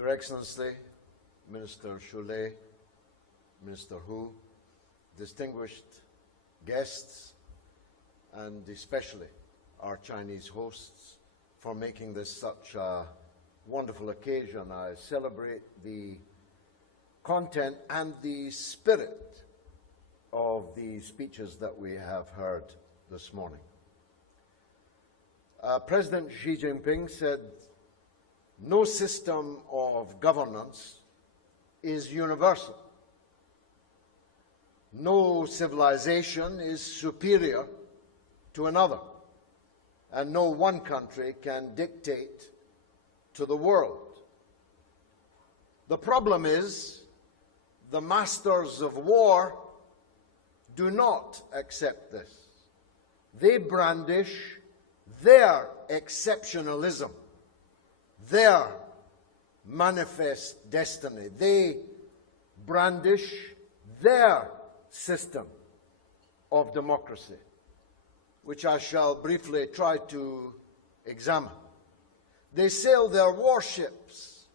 Your Excellency, Minister Choulet, Minister Hu, distinguished guests, and especially our Chinese hosts for making this such a wonderful occasion. I celebrate the content and the spirit of the speeches that we have heard this morning. President Xi Jinping said, "No system of governance is universal. No civilization is superior to another, and no one country can dictate to the world. The problem is the masters of war do not accept this. They brandish their exceptionalism, their manifest destiny. They brandish their system of democracy, which I shall briefly try to examine. They sail their warships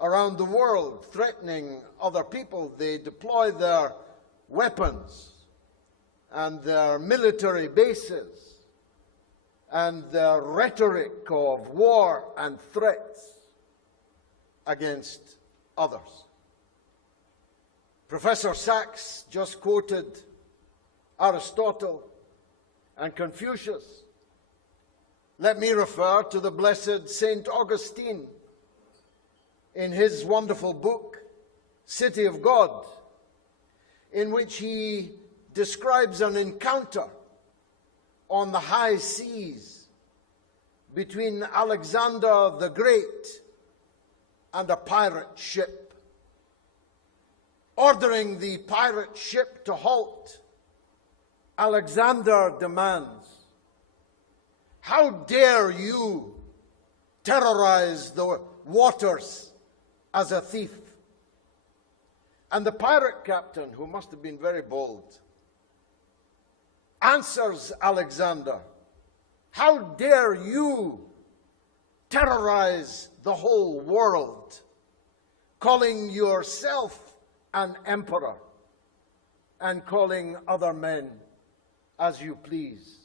around the world, threatening other people. They deploy their weapons and their military bases and their rhetoric of war and threats against others. Professor Sachs just quoted Aristotle and Confucius. Let me refer to the blessed St. Augustine in his wonderful book, City of God, in which he describes an encounter on the high seas between Alexander the Great and a pirate ship. Ordering the pirate ship to halt, Alexander demands, "How dare you terrorize the waters as a thief?" And the pirate captain, who must have been very bold, answers Alexander, "How dare you terrorize the whole world, calling yourself an emperor and calling other men as you please?"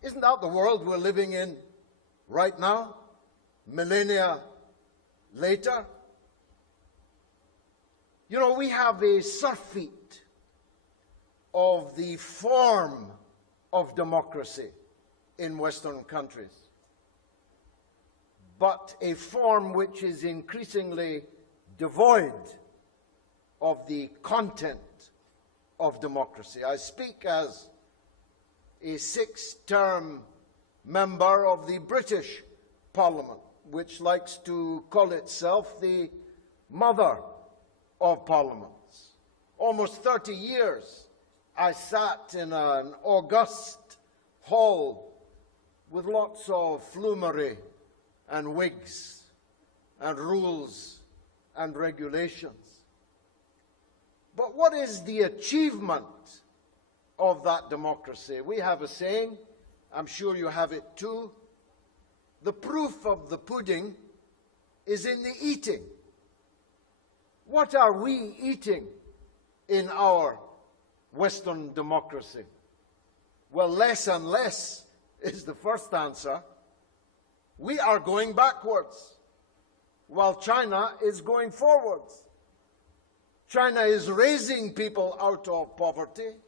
Isn't that the world we're living in right now, millennia later? You know, we have a surfeit of the form of democracy in Western countries, but a form which is increasingly devoid of the content of democracy. I speak as a six-term member of the British Parliament, which likes to call itself the mother of parliaments. Almost 30 years I sat in an august hall with lots of flummery and wigs and rules and regulations. But what is the achievement of that democracy? We have a saying, I'm sure you have it too, the proof of the pudding is in the eating. What are we eating in our Western democracy? Well, less and less is the first answer. We are going backwards, while China is going forwards. China is raising people out of poverty.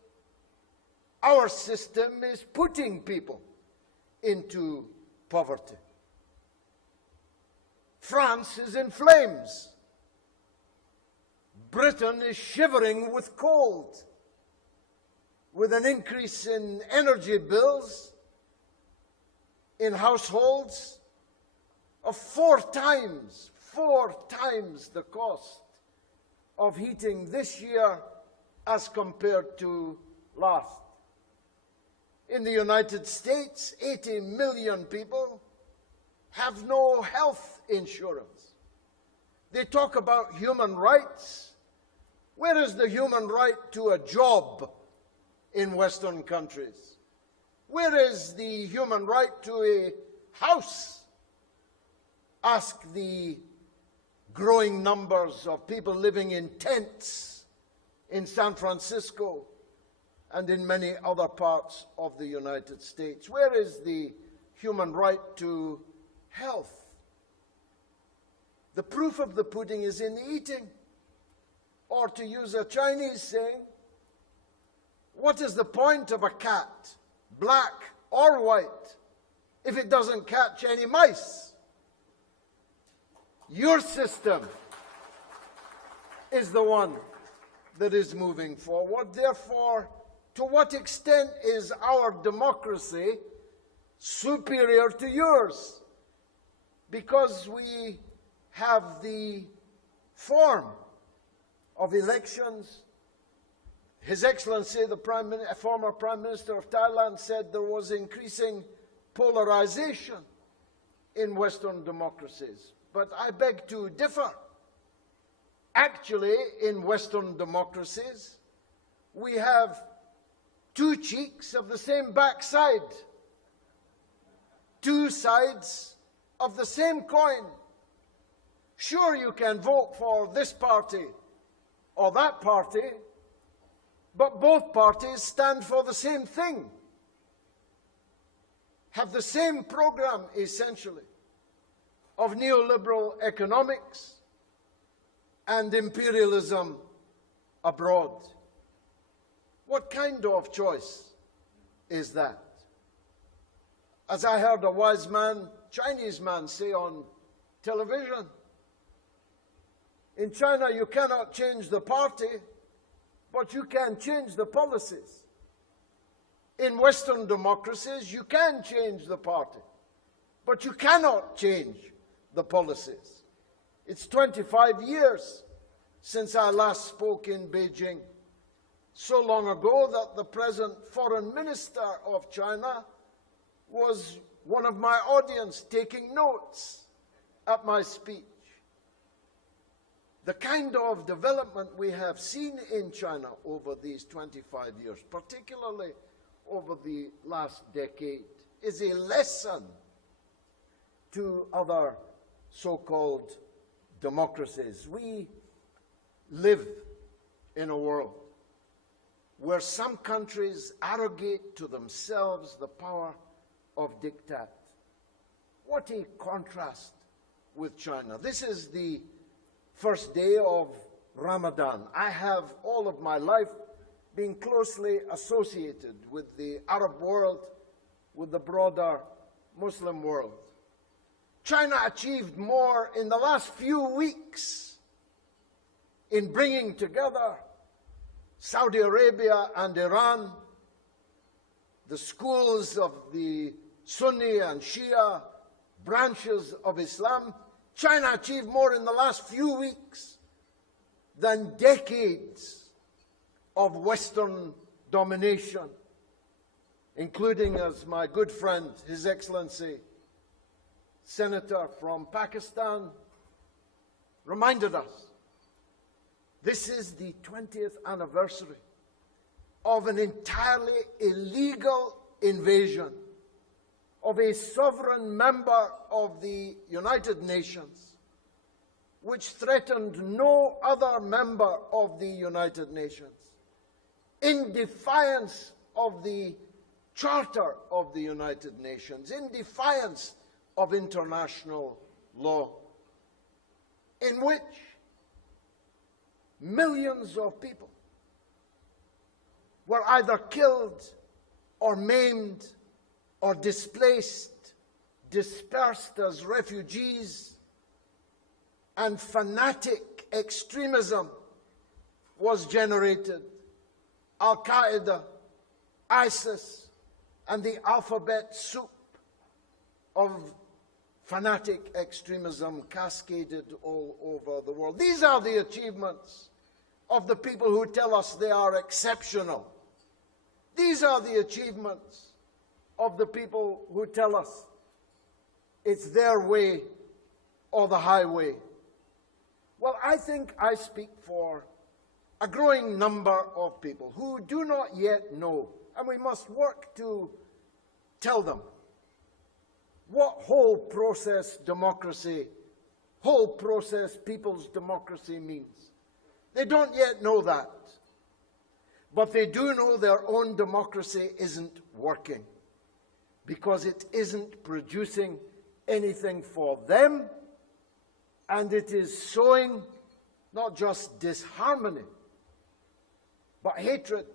Our system is putting people into poverty. France is in flames. Britain is shivering with cold, with an increase in energy bills in households of four times the cost of heating this year as compared to last. In the United States, 80 million people have no health insurance. They talk about human rights. Where is the human right to a job in Western countries? Where is the human right to a house? Ask the growing numbers of people living in tents in San Francisco and in many other parts of the United States? Where is the human right to health? The proof of the pudding is in the eating. Or to use a Chinese saying, what is the point of a cat, black or white, if it doesn't catch any mice? Your system is the one that is moving forward. Therefore, to what extent is our democracy superior to yours? Because we have the form of elections. His Excellency, the former Prime Minister of Thailand, said there was increasing polarization in Western democracies. But I beg to differ. Actually, in Western democracies, we have two cheeks of the same backside, two sides of the same coin. Sure, you can vote for this party or that party, but both parties stand for the same thing, have the same program, essentially, of neoliberal economics and imperialism abroad. What kind of choice is that? As I heard a wise man, Chinese man, say on television, in China you cannot change the party, but you can change the policies. In Western democracies, you can change the party, but you cannot change the policies. It's 25 years since I last spoke in Beijing, so long ago that the present foreign minister of China was one of my audience taking notes at my speech. The kind of development we have seen in China over these 25 years, particularly over the last decade, is a lesson to other so-called democracies. We live in a world where some countries arrogate to themselves the power of diktat. What a contrast with China. This is the first day of Ramadan. I have all of my life been closely associated with the Arab world, with the broader Muslim world. China achieved more in the last few weeks in bringing together Saudi Arabia and Iran, the schools of the Sunni and Shia branches of Islam. China achieved more in the last few weeks than decades of Western domination, including, as my good friend, His Excellency, Senator from Pakistan, reminded us. This is the 20th anniversary of an entirely illegal invasion of a sovereign member of the United Nations, which threatened no other member of the United Nations, in defiance of the Charter of the United Nations, in defiance of international law, in which millions of people were either killed or maimed or displaced, dispersed as refugees, and fanatic extremism was generated. Al-Qaeda, ISIS, and the alphabet soup of fanatic extremism cascaded all over the world. These are the achievements of the people who tell us they are exceptional. These are the achievements of the people who tell us it's their way or the highway. Well, I think I speak for a growing number of people who do not yet know, and we must work to tell them what whole process democracy whole process people's democracy means. They don't yet know that. But they do know their own democracy isn't working, because it isn't producing anything for them, and it is sowing not just disharmony, but hatred,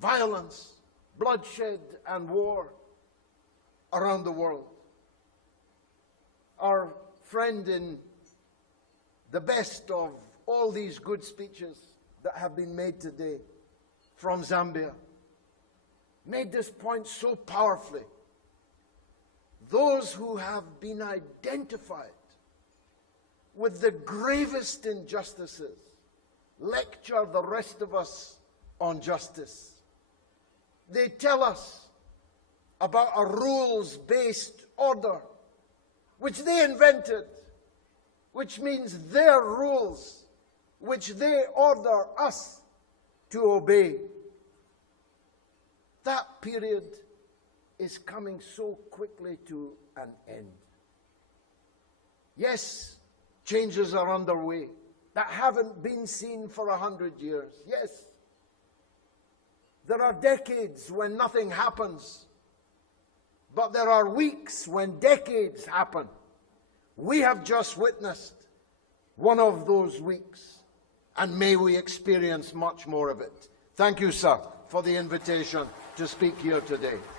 violence, bloodshed, and war around the world. Our friend in the best of all these good speeches that have been made today from Zambia made this point so powerfully. Those who have been identified with the gravest injustices lecture the rest of us on justice. They tell us about a rules-based order which they invented, which means their rules, which they order us to obey. That period is coming so quickly to an end. Yes, changes are underway that haven't been seen for 100 years. Yes, there are decades when nothing happens, but there are weeks when decades happen. We have just witnessed one of those weeks, and may we experience much more of it. Thank you, sir, for the invitation to speak here today.